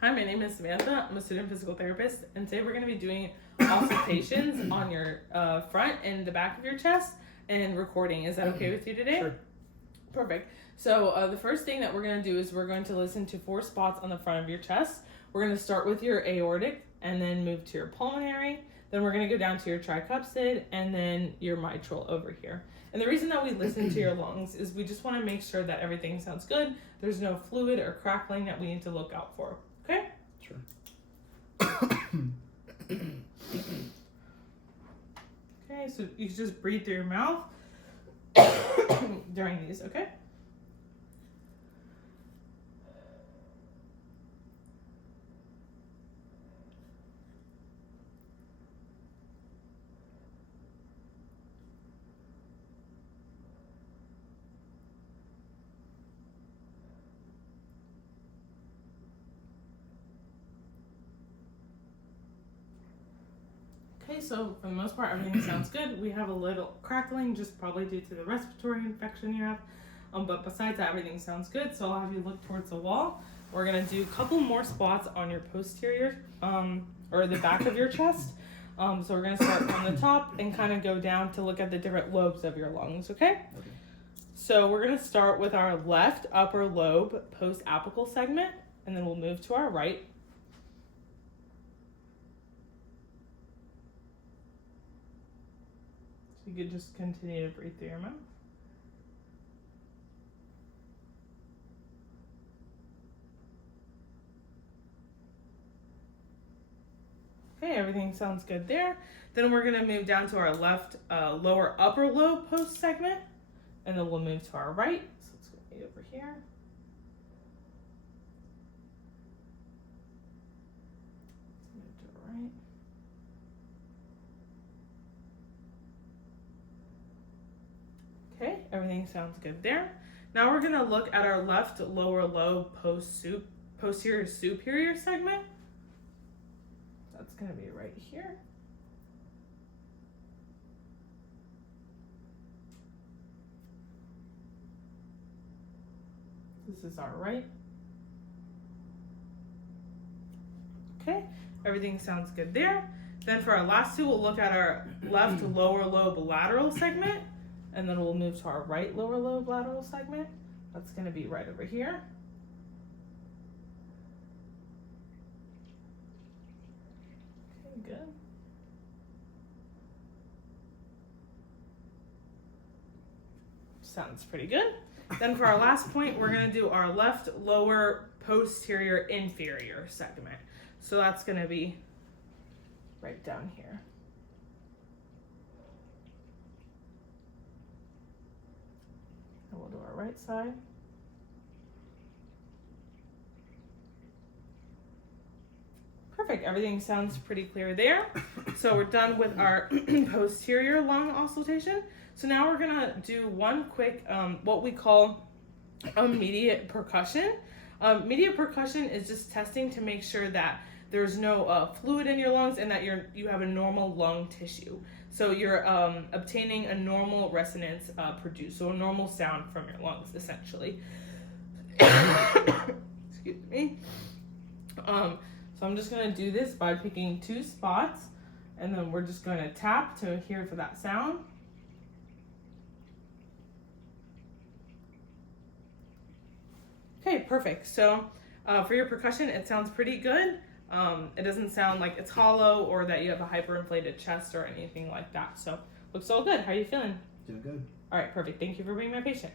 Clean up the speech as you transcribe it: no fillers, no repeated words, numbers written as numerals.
Hi, my name is Samantha. I'm a student physical therapist, and today we're going to be doing auscultations on your front and the back of your chest and recording. Is that okay with you today? Sure. Perfect. So the first thing that we're going to do is we're going to listen to 4 spots on the front of your chest. We're going to start with your aortic and then move to your pulmonary. Then we're going to go down to your tricuspid and then your mitral over here. And the reason that we listen to your lungs is we just want to make sure that everything sounds good. There's no fluid or crackling that we need to look out for. Okay? Sure. Okay, so you just breathe through your mouth during these, okay? Okay, so for the most part, everything sounds good. We have a little crackling, just probably due to the respiratory infection you have. But besides that, everything sounds good. So I'll have you look towards the wall. We're gonna do a couple more spots on your posterior, or the back of your chest. So we're gonna start from the top and kind of go down to look at the different lobes of your lungs, okay? Okay. So we're gonna start with our left upper lobe post-apical segment, and then we'll move to our right. You could just continue to breathe through your mouth. Okay, everything sounds good there. Then we're gonna move down to our left lower upper lobe post segment, and then we'll move to our right. So it's gonna be over here. Move to the right. Okay, everything sounds good there. Now we're gonna look at our left lower lobe posterior superior segment. That's gonna be right here. This is our right. Okay, everything sounds good there. Then for our last two, we'll look at our left lower lobe lateral segment. And then we'll move to our right lower lobe lateral segment. That's gonna be right over here. Okay, good. Sounds pretty good. Then for our last point, we're gonna do our left lower posterior inferior segment. So that's gonna be right down here. And we'll do our right side. Perfect, everything sounds pretty clear there. So we're done with our posterior lung auscultation. So now we're gonna do one quick, what we call immediate percussion. Immediate percussion is just testing to make sure that there's no fluid in your lungs and that you have a normal lung tissue. So you're obtaining a normal resonance produced, so a normal sound from your lungs, essentially. Excuse me. So I'm just gonna do this by picking 2 spots, and then we're just gonna tap to hear for that sound. Okay, perfect. So for your percussion, it sounds pretty good. It doesn't sound like it's hollow or that you have a hyperinflated chest or anything like that. So looks all good. How are you feeling? Doing good. All right, perfect. Thank you for being my patient.